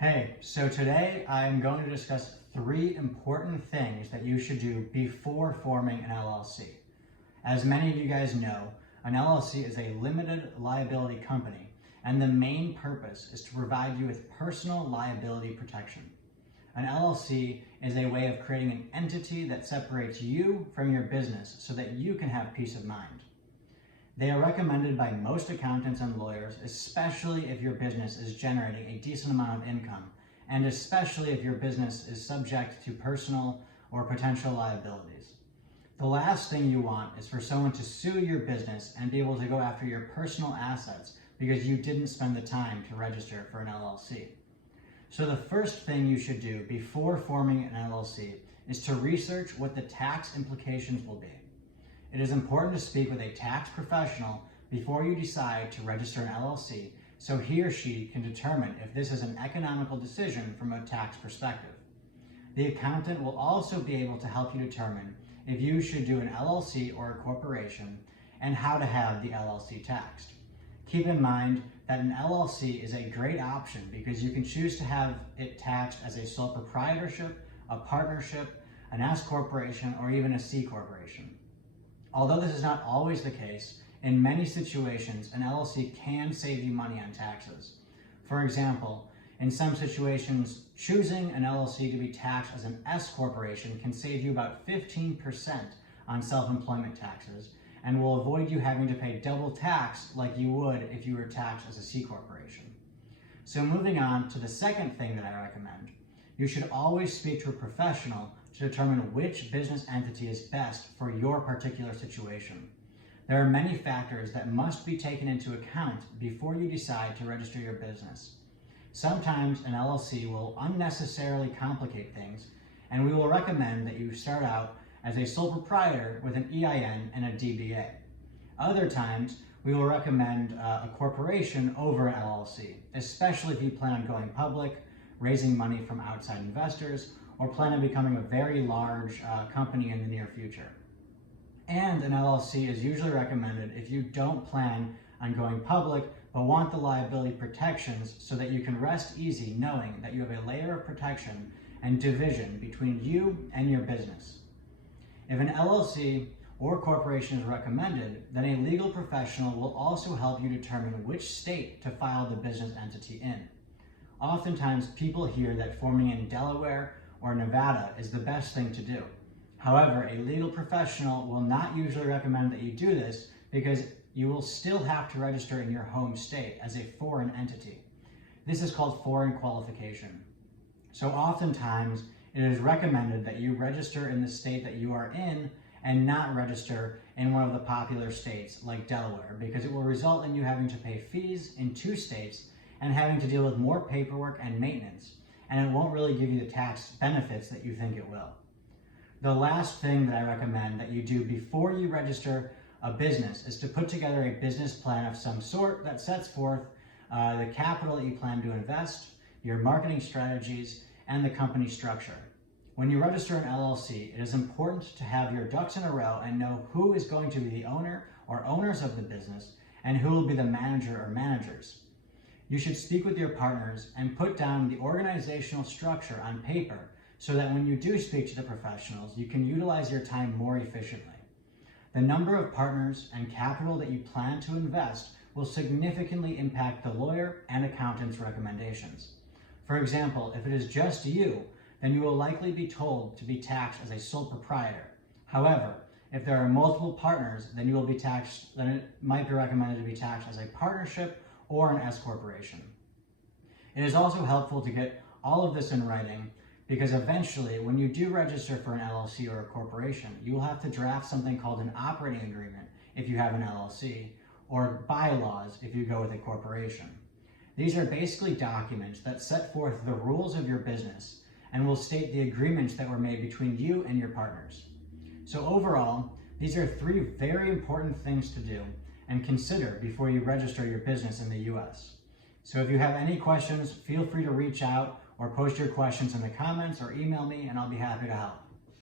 Hey, so today I'm going to discuss 3 important things that you should do before forming an LLC. As many of you guys know, an LLC is a limited liability company, and the main purpose is to provide you with personal liability protection. An LLC is a way of creating an entity that separates you from your business so that you can have peace of mind. They are recommended by most accountants and lawyers, especially if your business is generating a decent amount of income, and especially if your business is subject to personal or potential liabilities. The last thing you want is for someone to sue your business and be able to go after your personal assets because you didn't spend the time to register for an LLC. So the first thing you should do before forming an LLC is to research what the tax implications will be. It is important to speak with a tax professional before you decide to register an LLC so he or she can determine if this is an economical decision from a tax perspective. The accountant will also be able to help you determine if you should do an LLC or a corporation and how to have the LLC taxed. Keep in mind that an LLC is a great option because you can choose to have it taxed as a sole proprietorship, a partnership, an S corporation, or even a C corporation. Although this is not always the case, in many situations, an LLC can save you money on taxes. For example, in some situations, choosing an LLC to be taxed as an S corporation can save you about 15% on self-employment taxes and will avoid you having to pay double tax like you would if you were taxed as a C corporation. So moving on to the second thing that I recommend, you should always speak to a professional to determine which business entity is best for your particular situation. There are many factors that must be taken into account before you decide to register your business. Sometimes an LLC will unnecessarily complicate things, and we will recommend that you start out as a sole proprietor with an EIN and a DBA. Other times, we will recommend a corporation over an LLC, especially if you plan on going public, raising money from outside investors, or plan on becoming a very large company in the near future. And an LLC is usually recommended if you don't plan on going public, but want the liability protections so that you can rest easy knowing that you have a layer of protection and division between you and your business. If an LLC or corporation is recommended, then a legal professional will also help you determine which state to file the business entity in. Oftentimes, people hear that forming in Delaware or Nevada is the best thing to do. However, a legal professional will not usually recommend that you do this because you will still have to register in your home state as a foreign entity. This is called foreign qualification. So oftentimes, it is recommended that you register in the state that you are in and not register in one of the popular states like Delaware, because it will result in you having to pay fees in 2 states and having to deal with more paperwork and maintenance, and it won't really give you the tax benefits that you think it will. The last thing that I recommend that you do before you register a business is to put together a business plan of some sort that sets forth the capital that you plan to invest, your marketing strategies, and the company structure. When you register an LLC, it is important to have your ducks in a row and know who is going to be the owner or owners of the business and who will be the manager or managers. You should speak with your partners and put down the organizational structure on paper so that when you do speak to the professionals, you can utilize your time more efficiently. The number of partners and capital that you plan to invest will significantly impact the lawyer and accountant's recommendations. For example, if it is just you, then you will likely be told to be taxed as a sole proprietor. However, if there are multiple partners, then it might be recommended to be taxed as a partnership or an S corporation. It is also helpful to get all of this in writing because eventually when you do register for an LLC or a corporation, you will have to draft something called an operating agreement if you have an LLC, or bylaws if you go with a corporation. These are basically documents that set forth the rules of your business and will state the agreements that were made between you and your partners. So overall, these are 3 very important things to do and consider before you register your business in the US. So if you have any questions, feel free to reach out or post your questions in the comments or email me and I'll be happy to help.